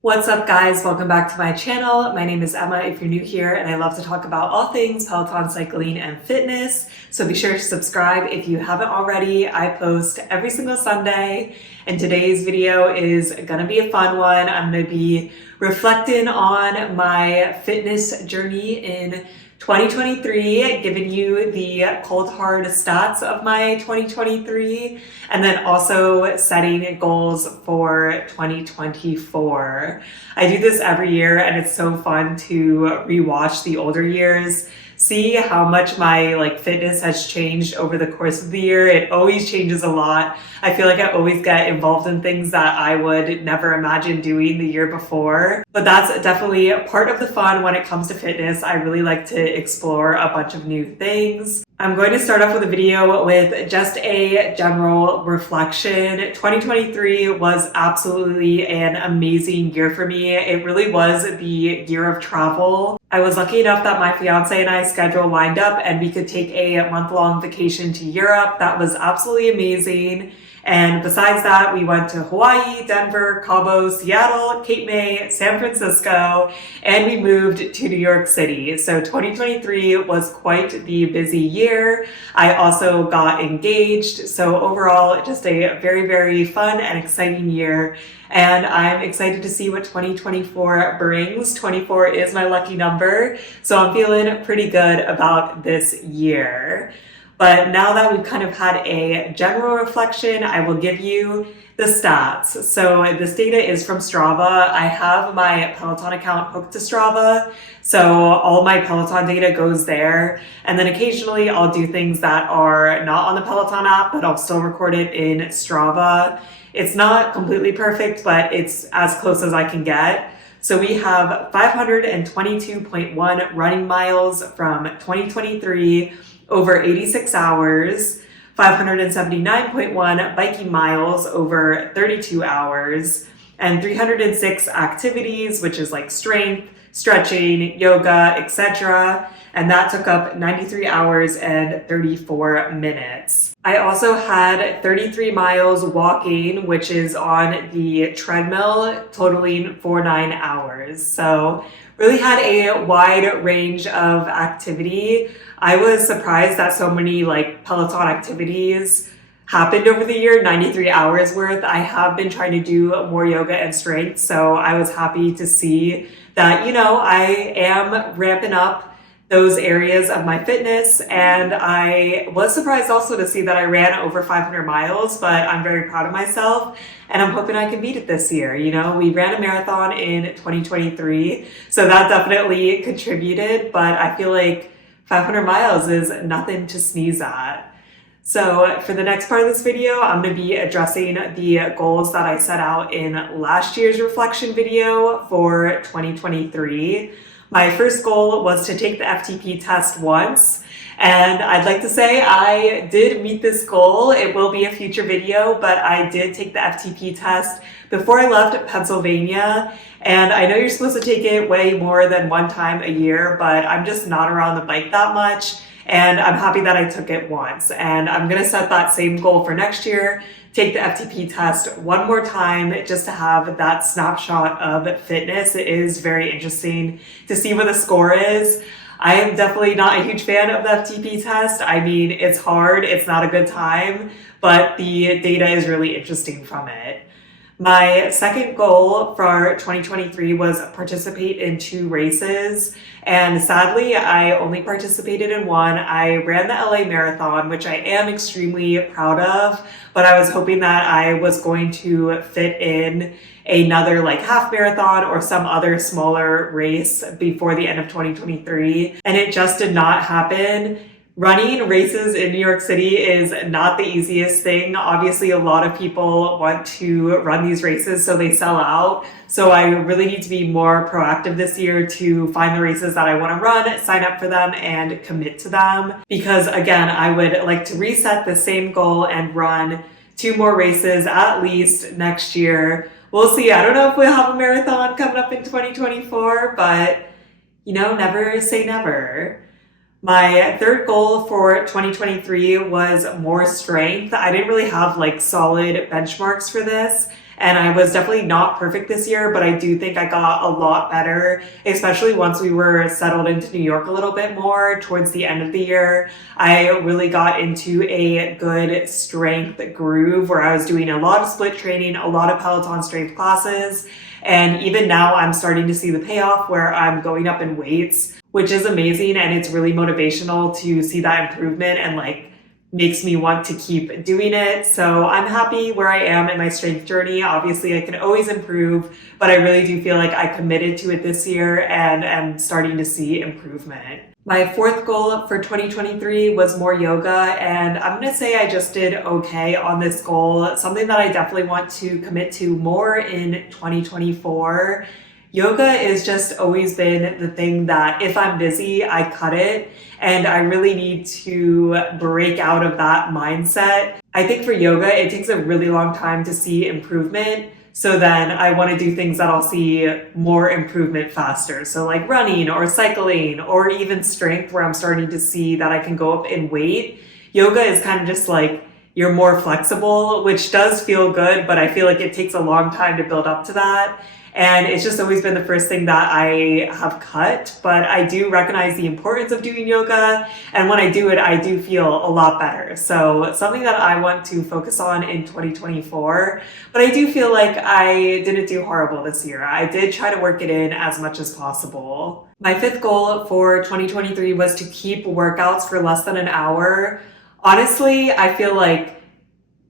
What's up, guys? Welcome back to my channel. My name is Emma if you're new here, and I love to talk about all things Peloton cycling and fitness. So be sure to subscribe if you haven't already. I post every single Sunday, and today's video is gonna be a fun one. I'm gonna be reflecting on my fitness journey in 2023, giving you the cold hard stats of my 2023, and then also setting goals for 2024. I do this every year and it's so fun to rewatch the older years, see how much my fitness has changed over the course of the year. It always changes a lot. I feel like I always get involved in things that I would never imagine doing the year before. But that's definitely part of the fun when it comes to fitness. I really like to explore a bunch of new things. I'm going to start off with a video with just a general reflection. 2023 was absolutely an amazing year for me. It really was the year of travel. I was lucky enough that my fiance and I schedule lined up and we could take a month-long vacation to Europe. That was absolutely amazing. And besides that, we went to Hawaii, Denver, Cabo, Seattle, Cape May, San Francisco, and we moved to New York City. So 2023 was quite the busy year. I also got engaged. So overall, just a very, very fun and exciting year. And I'm excited to see what 2024 brings. 24 is my lucky number. So I'm feeling pretty good about this year. But now that we've kind of had a general reflection, I will give you the stats. So this data is from Strava. I have my Peloton account hooked to Strava, so all my Peloton data goes there. And then occasionally I'll do things that are not on the Peloton app, but I'll still record it in Strava. It's not completely perfect, but it's as close as I can get. So we have 522.1 running miles from 2023 over 86 hours, 579.1 biking miles over 32 hours, and 306 activities, which is like strength, stretching, yoga, etc. And that took up 93 hours and 34 minutes. I also had 33 miles walking, which is on the treadmill, totaling 49 hours. So really had a wide range of activity. I was surprised that so many Peloton activities happened over the year, 93 hours worth. I have been trying to do more yoga and strength, so I was happy to see that, I am ramping up those areas of my fitness. And I was surprised also to see that I ran over 500 miles, but I'm very proud of myself and I'm hoping I can beat it this year. We ran a marathon in 2023, so that definitely contributed, but I feel like 500 miles is nothing to sneeze at. So for the next part of this video, I'm going to be addressing the goals that I set out in last year's reflection video for 2023. My first goal was to take the FTP test once, and I'd like to say I did meet this goal. It will be a future video, but I did take the FTP test before I left Pennsylvania. And I know you're supposed to take it way more than one time a year, but I'm just not around the bike that much. And I'm happy that I took it once. And I'm gonna set that same goal for next year, take the FTP test one more time just to have that snapshot of fitness. It is very interesting to see what the score is. I am definitely not a huge fan of the FTP test. I mean, it's hard, it's not a good time, but the data is really interesting from it. My second goal for 2023 was participate in 2 races, and sadly I only participated in one. I ran the LA Marathon, which I am extremely proud of, but I was hoping that I was going to fit in another half marathon or some other smaller race before the end of 2023, and it just did not happen. Running races in New York City is not the easiest thing. Obviously, a lot of people want to run these races, so they sell out. So I really need to be more proactive this year to find the races that I want to run, sign up for them, and commit to them. Because again, I would like to reset the same goal and run 2 more races at least next year. We'll see. I don't know if we'll have a marathon coming up in 2024, but never say never. My third goal for 2023 was more strength. I didn't really have solid benchmarks for this, And I was definitely not perfect this year, but I do think I got a lot better, especially once we were settled into New York a little bit more towards the end of the year. I really got into a good strength groove where I was doing a lot of split training, a lot of Peloton strength classes. And even now I'm starting to see the payoff where I'm going up in weights, which is amazing. And it's really motivational to see that improvement and like makes me want to keep doing it. So I'm happy where I am in my strength journey. Obviously I can always improve, but I really do feel like I committed to it this year and am starting to see improvement. My fourth goal for 2023 was more yoga, and I'm going to say I just did okay on this goal. Something that I definitely want to commit to more in 2024. Yoga has just always been the thing that if I'm busy, I cut it. And I really need to break out of that mindset. I think for yoga, it takes a really long time to see improvement. So then I want to do things that I'll see more improvement faster. So like running or cycling or even strength where I'm starting to see that I can go up in weight. Yoga is kind of just like you're more flexible, which does feel good, but I feel like it takes a long time to build up to that. And it's just always been the first thing that I have cut, but I do recognize the importance of doing yoga. And when I do it, I do feel a lot better. So something that I want to focus on in 2024, but I do feel like I didn't do horrible this year. I did try to work it in as much as possible. My fifth goal for 2023 was to keep workouts for less than an hour. Honestly, I feel like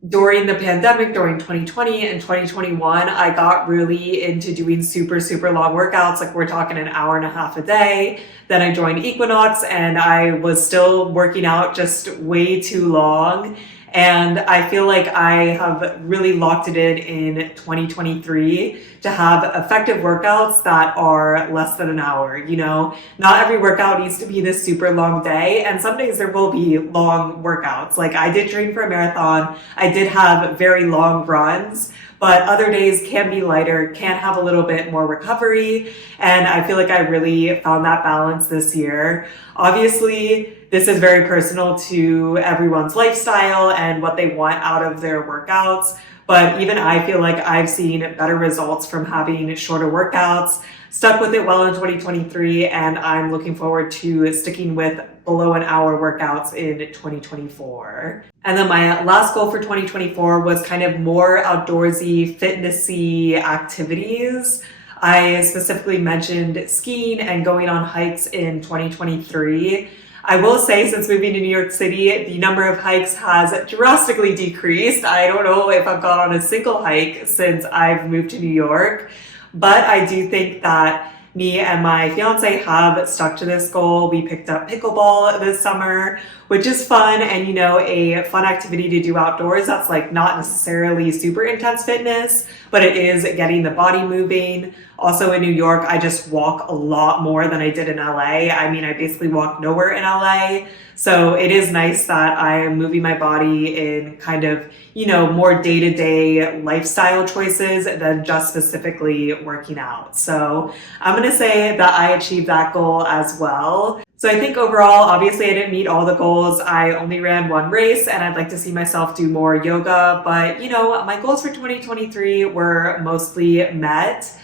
during the pandemic, during 2020 and 2021, I got really into doing super, super long workouts. Like we're talking an hour and a half a day. Then I joined Equinox and I was still working out just way too long. And I feel like I have really locked it in 2023 to have effective workouts that are less than an hour. You know, not every workout needs to be this super long day. And some days there will be long workouts. Like I did train for a marathon. I did have very long runs, but other days can be lighter, can have a little bit more recovery. And I feel like I really found that balance this year. Obviously, this is very personal to everyone's lifestyle and what they want out of their workouts. But even I feel like I've seen better results from having shorter workouts, stuck with it well in 2023, and I'm looking forward to sticking with below an hour workouts in 2024. And then my last goal for 2024 was kind of more outdoorsy, fitnessy activities. I specifically mentioned skiing and going on hikes in 2023. I will say since moving to New York City, the number of hikes has drastically decreased. I don't know if I've gone on a single hike since I've moved to New York, but I do think that me and my fiance have stuck to this goal. We picked up pickleball this summer, which is fun and, you know, a fun activity to do outdoors. That's like not necessarily super intense fitness, but it is getting the body moving. Also in New York, I just walk a lot more than I did in LA. I mean, I basically walk nowhere in LA. So it is nice that I am moving my body in kind of, you know, more day-to-day lifestyle choices than just specifically working out. So I'm going to say that I achieved that goal as well. So I think overall, obviously I didn't meet all the goals. I only ran one race and I'd like to see myself do more yoga, but you know, my goals for 2023 were mostly met.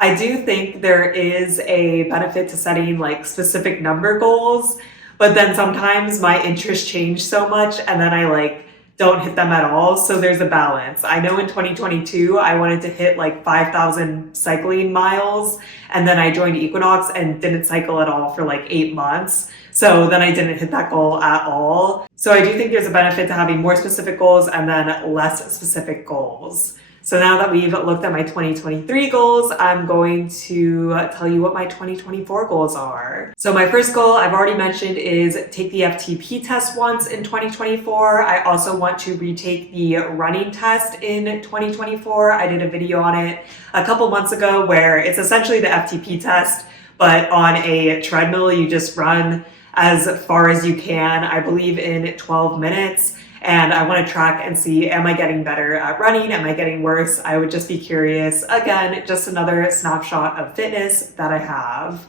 I do think there is a benefit to setting like specific number goals, but then sometimes my interests change so much and then I like don't hit them at all. So there's a balance. I know in 2022, I wanted to hit like 5,000 cycling miles. And then I joined Equinox and didn't cycle at all for like 8 months. So then I didn't hit that goal at all. So I do think there's a benefit to having more specific goals and then less specific goals. So now that we've looked at my 2023 goals, I'm going to tell you what my 2024 goals are. So my first goal I've already mentioned is take the FTP test once in 2024. I also want to retake the running test in 2024. I did a video on it a couple months ago where it's essentially the FTP test, but on a treadmill, you just run as far as you can, I believe in 12 minutes. And I want to track and see, am I getting better at running? Am I getting worse? I would just be curious. Again, just another snapshot of fitness that I have.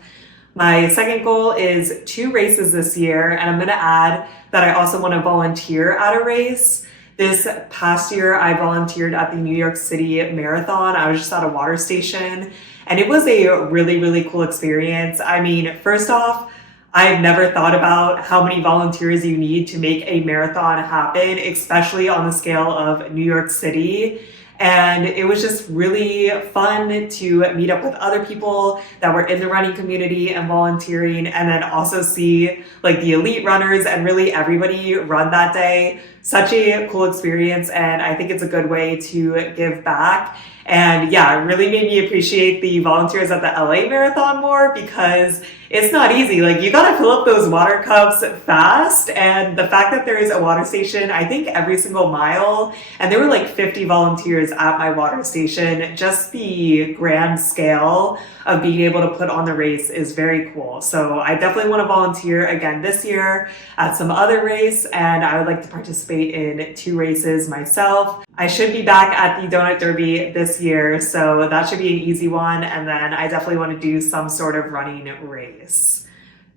My second goal is 2 races this year. And I'm going to add that I also want to volunteer at a race. This past year, I volunteered at the New York City Marathon. I was just at a water station, and it was a really, really cool experience. I mean, first off, I've never thought about how many volunteers you need to make a marathon happen, especially on the scale of New York City. And it was just really fun to meet up with other people that were in the running community and volunteering, and then also see like the elite runners and really everybody run that day. Such a cool experience, and I think it's a good way to give back. And yeah, it really made me appreciate the volunteers at the LA Marathon more, because it's not easy. Like, you gotta fill up those water cups fast. And the fact that there is a water station, I think every single mile, and there were like 50 volunteers at my water station, just the grand scale of being able to put on the race is very cool. So I definitely want to volunteer again this year at some other race, and I would like to participate in 2 races myself. I should be back at the Donut Derby this year, so that should be an easy one. And then I definitely want to do some sort of running race.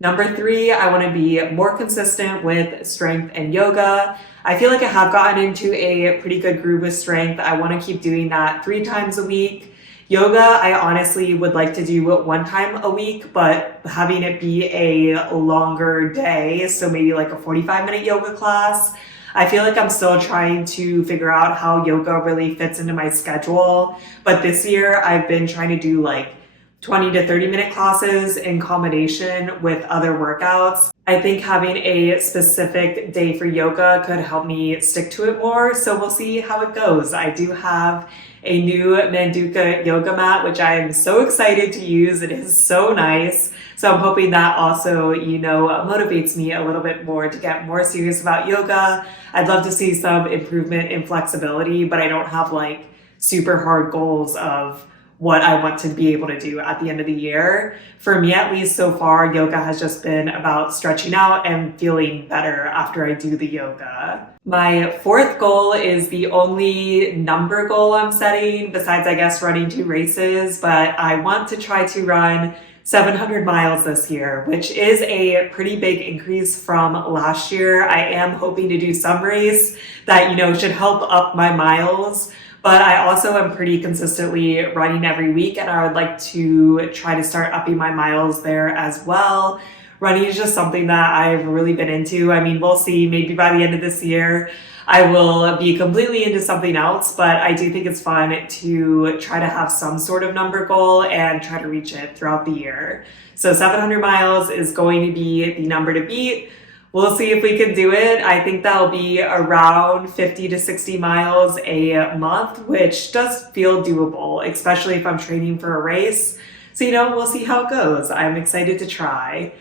Number 3, I want to be more consistent with strength and yoga. I feel like I have gotten into a pretty good groove with strength. I want to keep doing that 3 times a week. Yoga, I honestly would like to do 1 time a week, but having it be a longer day, so maybe like a 45-minute yoga class. I feel like I'm still trying to figure out how yoga really fits into my schedule. But this year I've been trying to do like 20 to 30-minute classes in combination with other workouts. I think having a specific day for yoga could help me stick to it more. So we'll see how it goes. I do have a new Manduka yoga mat, which I am so excited to use. It is so nice. So I'm hoping that also, motivates me a little bit more to get more serious about yoga. I'd love to see some improvement in flexibility, but I don't have like super hard goals of what I want to be able to do at the end of the year. For me, at least so far, yoga has just been about stretching out and feeling better after I do the yoga. My 4th goal is the only number goal I'm setting, besides, I guess, running 2 races, but I want to try to run 700 miles this year, which is a pretty big increase from last year. I am hoping to do some race that, should help up my miles. But I also am pretty consistently running every week, and I would like to try to start upping my miles there as well. Running is just something that I've really been into. I mean, we'll see. Maybe by the end of this year, I will be completely into something else, but I do think it's fun to try to have some sort of number goal and try to reach it throughout the year. So 700 miles is going to be the number to beat. We'll see if we can do it. I think that'll be around 50 to 60 miles a month, which does feel doable, especially if I'm training for a race. So, we'll see how it goes. I'm excited to try.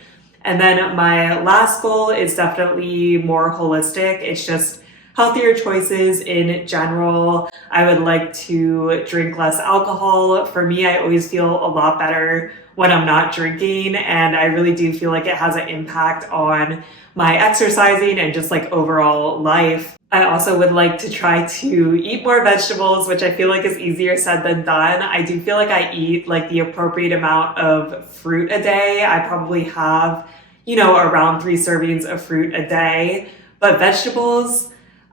And then my last goal is definitely more holistic. It's just healthier choices in general. I would like to drink less alcohol. For me, I always feel a lot better when I'm not drinking, and I really do feel like it has an impact on my exercising and just like overall life. I also would like to try to eat more vegetables, which I feel like is easier said than done. I do feel like I eat like the appropriate amount of fruit a day. I probably have, around 3 servings of fruit a day, but vegetables,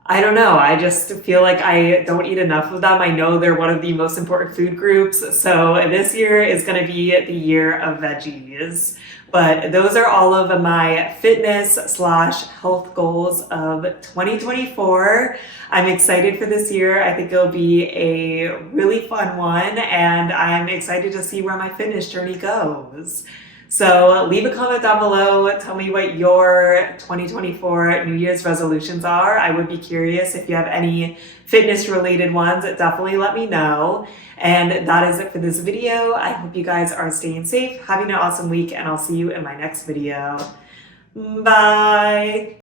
I don't know. I just feel like I don't eat enough of them. I know they're one of the most important food groups. So this year is going to be the year of veggies. But those are all of my fitness/health goals of 2024. I'm excited for this year. I think it'll be a really fun one, and I'm excited to see where my fitness journey goes. So leave a comment down below. Tell me what your 2024 New Year's resolutions are. I would be curious if you have any fitness related ones. Definitely let me know. And that is it for this video. I hope you guys are staying safe, having an awesome week, and I'll see you in my next video. Bye.